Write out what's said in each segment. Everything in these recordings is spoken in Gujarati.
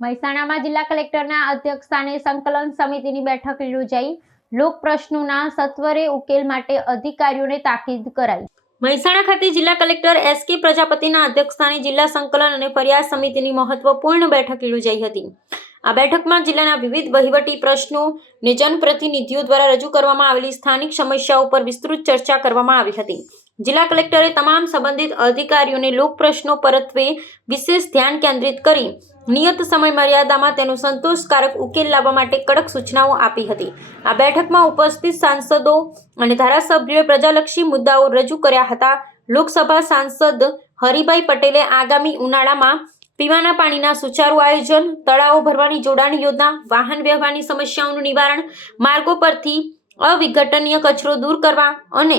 મહેસાણામાં જિલ્લા કલેક્ટરના અધ્યક્ષસ્થાને સંકલન સમિતિની બેઠક યોજાઈ લોક પ્રશ્નોના સત્વરે ઉકેલ માટે અધિકારીઓને તાકીદ કરાઈ। મહેસાણા ખાતે જિલ્લા કલેક્ટર એસ.કે. પ્રજાપતિના અધ્યક્ષસ્થાને જિલ્લા સંકલન અને ફરિયાદ સમિતિની મહત્વપૂર્ણ બેઠક યોજાઈ હતી। આ બેઠકમાં જિલ્લાના વિવિધ વહીવટી પ્રશ્નો અને જનપ્રતિનિધિઓ દ્વારા રજૂ કરવામાં આવેલી સ્થાનિક સમસ્યાઓ પર વિસ્તૃત ચર્ચા કરવામાં આવી હતી। જિલ્લા કલેક્ટરે તમામ સંબંધિત અધિકારીઓને લોક પ્રશ્નો પરત્વે વિશેષ ધ્યાન કેન્દ્રિત કરી નિયત સમય મર્યાદામાં તેનો સંતોષકારક ઉકેલ લાવવા માટે કડક સૂચનાઓ આપી હતી। આ બેઠકમાં ઉપસ્થિત સાંસદો અને ધારાસભ્યોએ પ્રજાલક્ષી મુદ્દાઓ રજૂ કર્યા હતા। લોકસભા સાંસદ હરિભાઈ પટેલે આગામી ઉનાળામાં પીવાના પાણીના સુચારુ આયોજન, તળાવો ભરવાની જોડાણ યોજના, વાહન વ્યવહારની સમસ્યાઓનું નિવારણ, માર્ગો પરથી અવિઘટનીય કચરો દૂર કરવા અને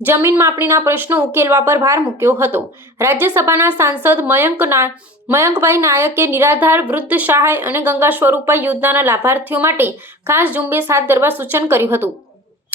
જમીન માપણીના પ્રશ્નો ઉકેલવા પર ભાર મૂક્યો હતો। રાજ્યસભાના સાંસદ મયંકભાઈ નાયકે નિરાધાર વૃદ્ધ સહાય અને ગંગા સ્વરૂપા યોજનાના લાભાર્થીઓ માટે ખાસ ઝુંબેશ હાથ ધરવા સૂચન કર્યું હતું।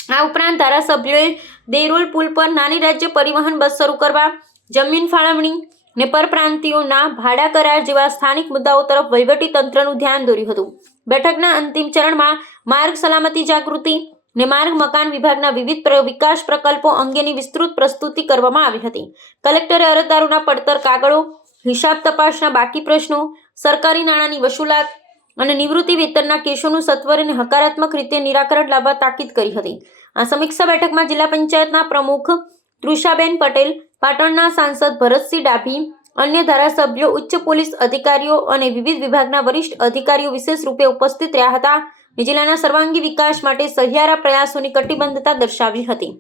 આ ઉપરાંત ધારાસભ્યોએ દેરોલ પુલ પર નાની રાજ્ય પરિવહન બસ શરૂ કરવા, જમીન ફાળવણી ને પરપ્રાંતિયોના ભાડા કરાર જેવા સ્થાનિક મુદ્દાઓ તરફ વહીવટી તંત્રનું ધ્યાન દોર્યું હતું। બેઠકના અંતિમ ચરણમાં માર્ગ સલામતી જાગૃતિ ને માર્ગ મકાન વિભાગના વિવિધ વિકાસ પ્રકલ્પો અંગેની વિસ્તૃત પ્રસ્તુતિ કરવામાં આવી હતી। કલેક્ટરે અરજદારોના પડતર કાગળો, હિસાબ તપાસના બાકી પ્રશ્નો, સરકારી નાણાંની વસૂલાત અને નિવૃત્તિ વેતનના કેસોનું સત્વરે અને હકારાત્મક રીતે નિરાકરણ લાવવા તાકીદ કરી હતી। આ સમીક્ષા બેઠકમાં જિલ્લા પંચાયતના પ્રમુખ તૃષાબેન પટેલ, પાટણના સાંસદ ભરતસિંહ ડાભી, અન્ય ધારાસભ્યો, ઉચ્ચ પોલીસ અધિકારીઓ અને વિવિધ વિભાગના વરિષ્ઠ અધિકારીઓ વિશેષ રૂપે ઉપસ્થિત રહ્યા હતા અને જિલ્લાના સર્વાંગી વિકાસ માટે સહિયારા પ્રયાસોની કટિબદ્ધતા દર્શાવી હતી।